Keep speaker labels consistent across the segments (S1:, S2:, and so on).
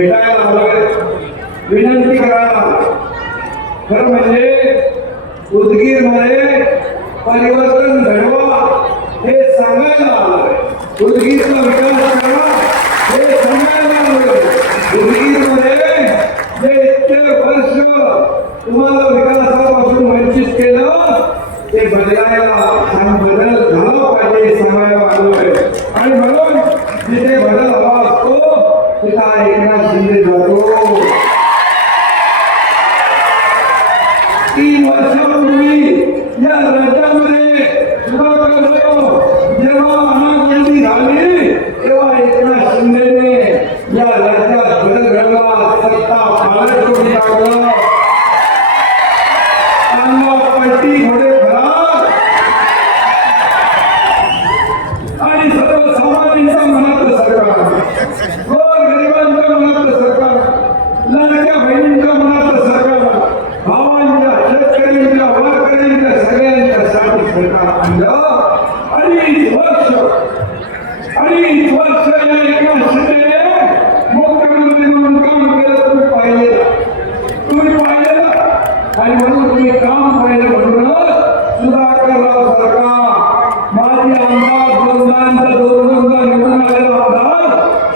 S1: भेटायला आलोय. विनंती करायला आलोय. खरं म्हणजे उदगीरमध्ये परिवर्तन घडवा हे सांगायला आलोय. उदगीरचा विकास करा हे सांगायला आलोय. उदगीरमध्ये हे जे इतके वर्ष तुम्हाला विकासापासून वंचित केलं ते बदलायला आणि बदल झाला पाहिजे हे सांगायला आलोय आणि म्हणून जिथे बदल हवा असतो तिथं एकनाथ शिंदे जातो तीन वर्षापूर्वी या राज्यामध्ये सुधाकर जेव्हा अनागोंदी झाली तेव्हा एकनाथ शिंदेने या राज्यात बदल घडला सत्ता पालट करून टाकलं चांगला पलटी घोडे खराब आणि सर्वसामान्यांच्या मनातलं सरकार गोरगरिबांच्या मनातलं सरकार लाडक्या बहिणींच्या मनातलं सरकार भावांच्या शेतकऱ्यांच्या वारकऱ्यांच्या सगळ्यांच्यासाठी सरकार आणलं अडीच वर्ष अडीच वर्ष या एका शिंदेने मुख्यमंत्री म्हणून काम केलं तुम्ही पाहिजे तुम्ही पाहिलं आणि म्हणून तुम्ही काम पाहिलं म्हणूनच सुधाकरराव सरकार माजी आमदार दोनदांचा दोनदा निवडून आलेला आमदार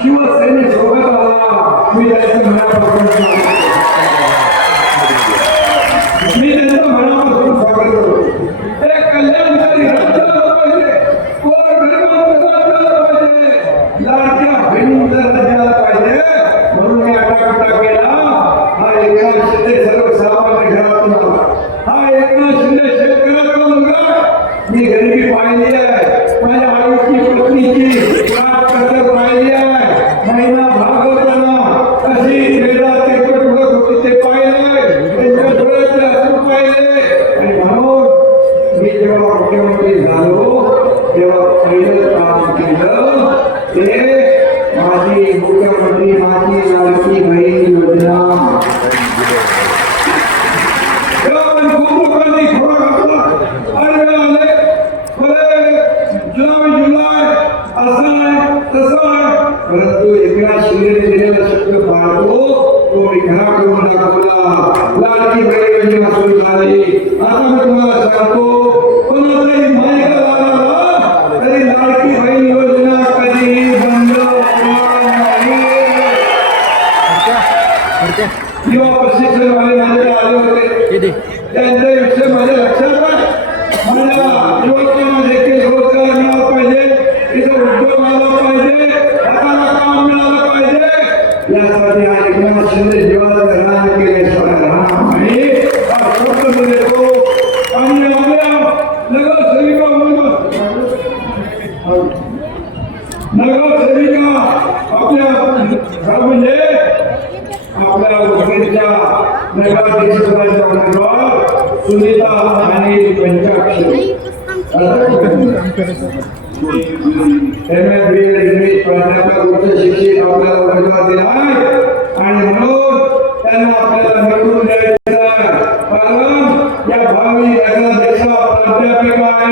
S1: शिवसेनेसोबत आला मी त्याचं मनापासून स्वागत करतो. मी त्यांचं मनापासून स्वागत करतो हे कल्याणकारी राज्य झालं पाहिजे गोरगरिबांचं राज्य झालं पाहिजे लाडक्या बहिणींचं राज्य झालं पाहिजे म्हणून मी आटापिटा केला हा एकनाथ शिंदे सर्वसामान्य घरातून आला हा एकनाथ शिंदे शेतकऱ्याचा मुलगा मी गरिबी पाहिली आहे माझ्या आईची पत्नीची काट कसर पाहिली आहे महिना भागवताना कशी वेळा ते उडत होती ते पाहिले त्यांच्या डोळ्यातले असून पाहिले आणि म्हणून मी जेव्हा मुख्यमंत्री झालो तेव्हा पहिलं काम केलं ते माझी मुख्यमंत्री माझी लाडकी बहीण योजना तेव्हा पण खूप लोकांनी खोडा घातला आणि म्हणाले "अरे, जुलै जुलै असं आहे तसं आहे परंतु एकनाथ शिंदेने दिलेला शब्द पाळतो तो मी खरा करून दाखवला लाडकी बहीण योजना सुरू झाली आता मी तुम्हाला सांगतो कोणाचाही मायका लागला तरी लाडकी बहीण योजना कधीही बंद होणार नाही युवा प्रशिक्षणवाले माझ्याकडे आले होते त्यांचा विषय माझ्या लक्षात आहे माझ्या युवकांना देखील रोजगार मिळाला पाहिजे इथं उद्योग आला पाहिजे हाताला काम मिळालं पाहिजे यासाठी हा एकनाथ शिंदे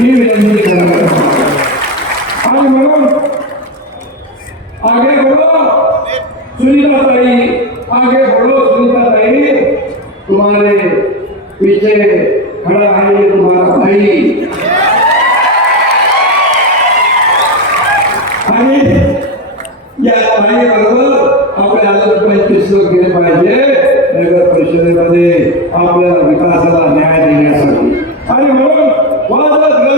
S1: ही विनंती आणि म्हणून आगे बढ़ो। ताई आगे बढ़ो। सुनीता तुम्हारे पीछे खड़ा है ये तुम्हारा भाई। आणि या ताई बरोबर आपल्याला पंचवीस लोक गेले पाहिजे. नगर परिषदेमध्ये आपल्याला विकासाला न्याय देण्यासाठी. आणि म्हणून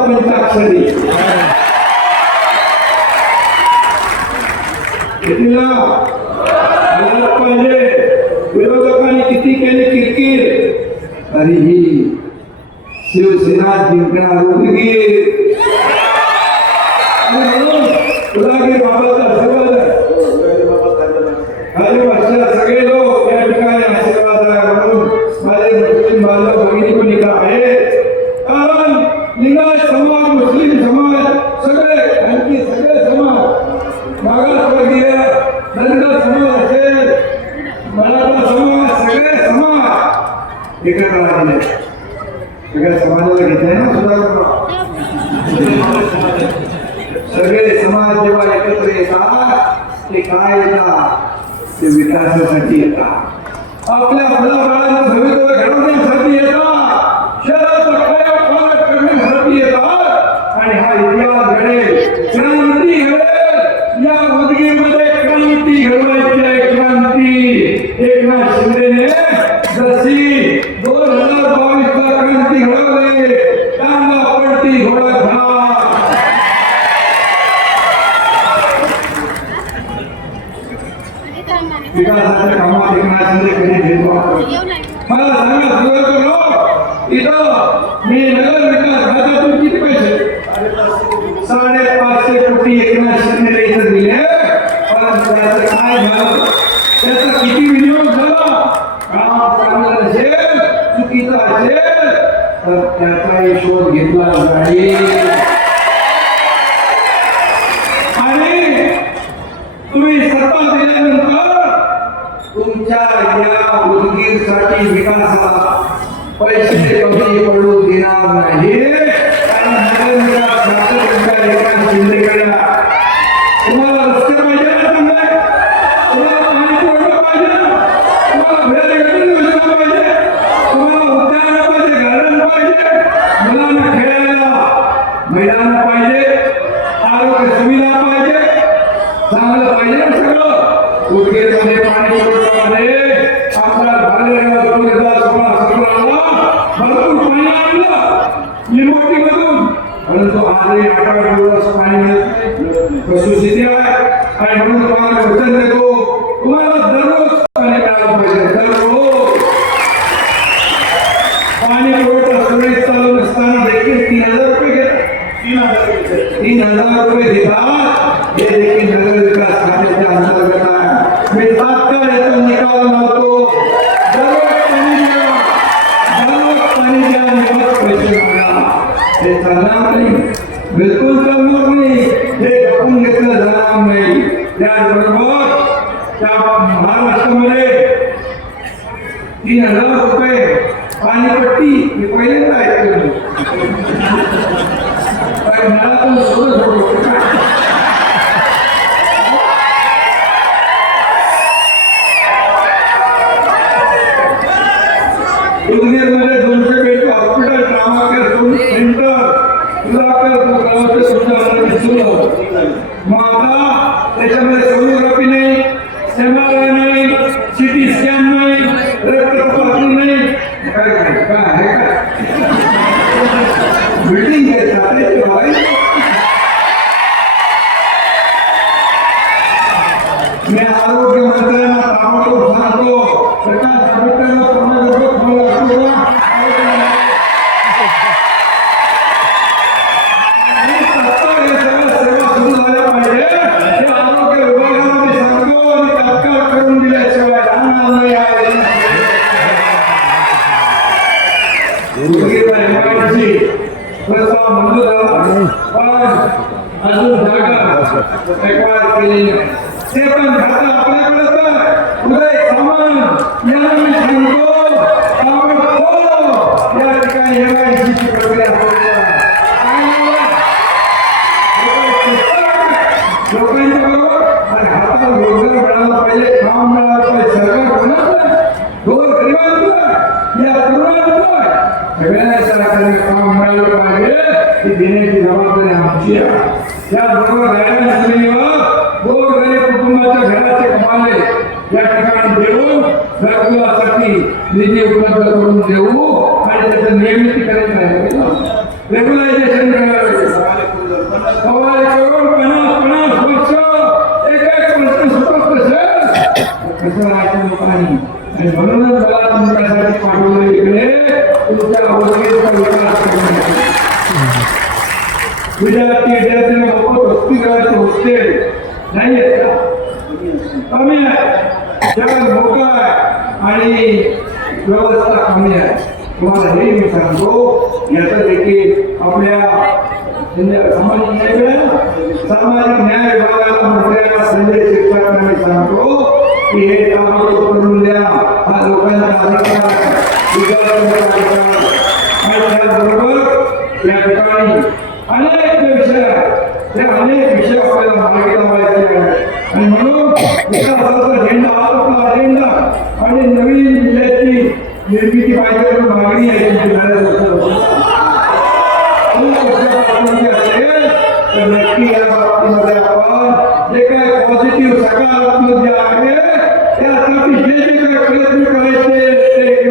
S1: पंचाक्षरी. तिला पाहिजे. विरोधकांनी किती केली किरकिर? तरीही शिवसेना जिंकणार मुलगी कोटी एकनाथ शिंदेला इथं दिले. त्याचं काय झालं? त्याचा किती विनियोग झाला? काम चांगलं असेल चुकीचं असेल तर त्याचा शोध घेतला नाही. आणि तुम्ही सत्ता दिल्यानंतर तुमच्या या उदगीरसाठी विकासाला पैसे कमी पडू देणार नाही ಶಿಂದೆಗಳ خصوصيتها الحروف على المثلث وما चित्रपट त्या महाराष्ट्रामध्ये तीन हजार रुपये पाणीपट्टी हे पहिल्यांदा ऐकलं. मला पण सोडत होतो Semana. ते पण घातलं आपल्याकडे तर उदय हो. या हातात रोजगार मिळाला पाहिजे काम मिळालं पाहिजे सरकार कोणाचं गोर सगळ्या काम मिळालं पाहिजे. ही जबाबदारी आमची आहे. या देऊ. आणि त्याचं नियमितीकरण करायला रेग्युलायझेशन करायला करून पन्नास पन्नास वर्ष एक एक वर्ष सुरू. कसं राहते म्हणूनच मला तुमच्यासाठी पाठवलं इकडे. तुमच्या अवस्थेचा विकास करण्यासाठी. विद्यार्थी विद्यार्थ्यांना लोक वस्तीगृहाचे नाही आहेत का? कमी आणि व्यवस्था कमी आहे. तुम्हाला हे मी सांगतो याचं देखील आपल्या सामाजिक न्याय विभागाला मंत्र्यांना संजय शिक्षकांना मी सांगतो की हे ताबडतोब करून द्या. हा लोकांचा अधिकार आहे. आणि त्याचबरोबर या ठिकाणी अनेक विषय त्या अनेक विषय आपल्याला मार्गी लावायचे आहेत आणि म्हणून विकासाचा झेंडा हा आपला अजेंडा आणि नवीन जिल्ह्याची निर्मिती पाहिजे मागणी आहे तर नक्की या बाबतीमध्ये आपण जे काय पॉझिटिव्ह सकारात्मक जे आहे त्यासाठी जे जे काही प्रयत्न करायचे ते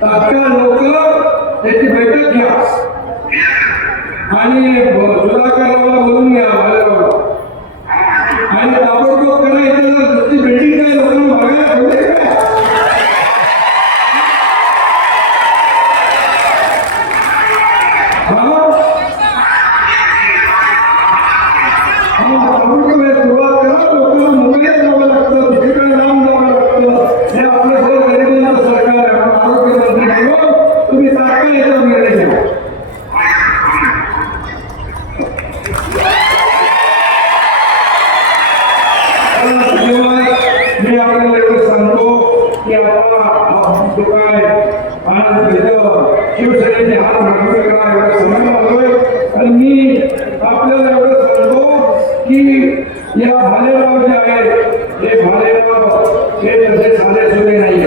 S1: तात्काळ लोक त्याची बैठक घ्या. आणि सुधाकरला बोलून घ्या आणि ताबडतोब करा इथे जर बिल्डिंग काय लोकांना बघायला ठेवले काय हा? हा, ताबडतोब हे सुरुवात करा लोकांना मुंबईत जावं लागतं दुसरीकडे लांब जावं लागतं हे आपलं घर गरिबांचं सरकार आहे आपण आरोग्यमंत्री म्हणून तुम्ही तात्काळ याच्यावर निर्णय घ्या मी आपल्याला एवढं सांगतो की आता हा जो काय आनंद घेतं शिवसेनेचे हात मागे करा एवढं सांगायला आलोय आणि मी आपल्याला एवढं सांगतो की या भालेराव जे आहेत हे भालेराव हे तसे साधे सुरे नाही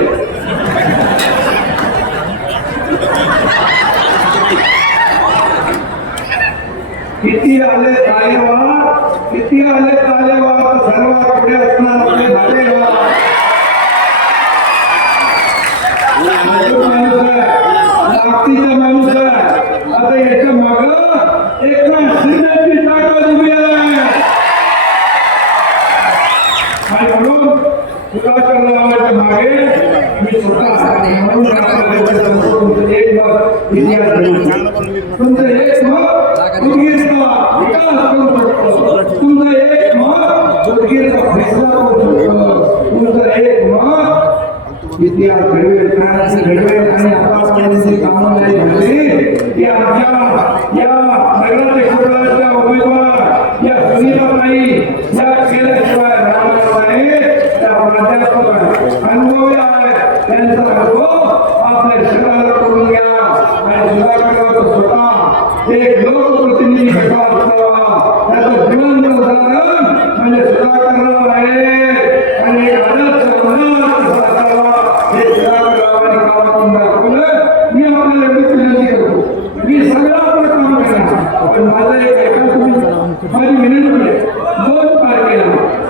S1: किती आले तालेवार? किती आले तालेवार? सर्वात पुढे असणार आपले भालेवार मजबूत माणूस आहे. आता याच्या माग एकनाथ शिंदेची ताकद उभी आहे. आणि म्हणून सुधाकर नावाच्या मागे तुमचं एक मत उदगीरचा विकास तुमचं एक मत उदगीरचा फैसला तुमचं एक मत घडवेल घडवेल आणि आतापर्यंत कामं नाही झाली की आमच्या या उमेदवार या या केल्याशिवाय राहणार नाही. त्या प्राध्यापक त्यांचा अनुभव आपल्या शरीराला करून घ्या आणि सुधाकरचं स्वतः एक लोकप्रतिनिधी कसा असावा त्याचं जिवंत उदाहरण म्हणजे सुधाकरराव आहे आणि एक आदर्श उदाहरण कसा असावा हे सुधाकररावांनी गावातून दाखवलं मी आपल्याला एवढी विनंती करतो मी सगळं आपलं काम करणार पण माझं एक ऐका तुम्ही माझी विनंती आहे दोन तारखेला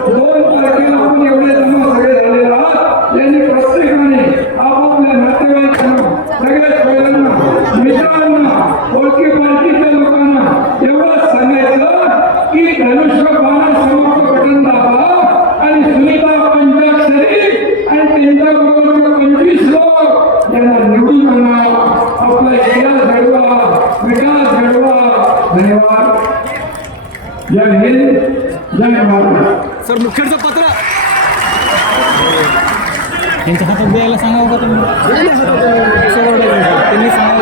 S1: दोन तारखेला आपण एवढे जमा सगळे झालेले आहात यांनी प्रत्येकाने आपापल्या नातेवाईकांना सगळ्या सोयऱ्यांना मित्रांना ओळखी पार्टीच्या लोकांना एवढं सांगायचं की धनुष्यबाण समाप्त बटन दाबा आणि सुनीता पंचाक्षरी आणि त्यांच्या बरोबर पंचवीस लोक यांना निवडून आणा आपला इतिहास घडवा विकास घडवा धन्यवाद जय हिंद जय
S2: सर मुखेडचं पत्र. त्यांच्या हातात द्यायला सांगावं का तुम्ही? त्यांनी सांगावं